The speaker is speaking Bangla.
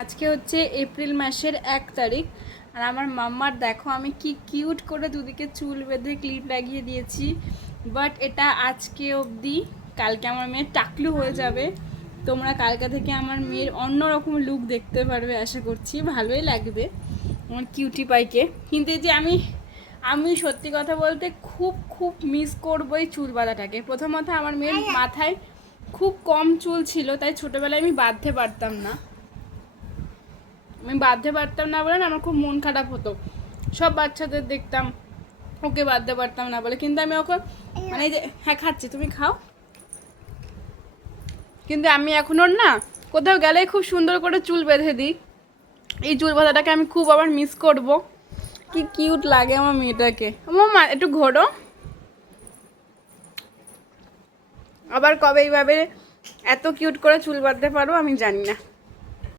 আজকে হচ্ছে এপ্রিল মাসের 1 তারিখ আর আমার মাম্মার দেখো আমি কি কিউট করে দুদিকে চুল বেঁধে ক্লিপ লাগিয়ে দিয়েছি। বাট এটা আজকে অবধি, কালকে আমার মেয়ের টাকলু হয়ে যাবে। তোমরা কালকে থেকে আমার মেয়ের অন্যরকম লুক দেখতে পারবে, আশা করছি ভালোই লাগবে আমার কিউটি পাইকে। কিন্তু এই যে আমি সত্যি কথা বলতে খুব খুব মিস করবো এই চুল বাঁধাটাকে। প্রথমত আমার মেয়ের মাথায় খুব কম চুল ছিল, তাই ছোটোবেলায় আমি বাঁধতে পারতাম না। বলে না আমার খুব মন খারাপ হতো। সব বাচ্চাদের দেখতাম ওকে বাঁধতে পারতাম না বলে, কিন্তু আমি ওকে মানে এই যে হ্যাঁ খাচ্ছি তুমি খাও, কিন্তু আমি এখন ওর না কোথাও গেলেই খুব সুন্দর করে চুল বেঁধে দিই। এই চুল বাঁধাটাকে আমি খুব আবার মিস করব। কি কিউট লাগে আমার মেয়েটাকে। আমার মা একটু ঘোরো, আবার কবে এইভাবে এত কিউট করে চুল বাঁধতে পারো আমি জানি না।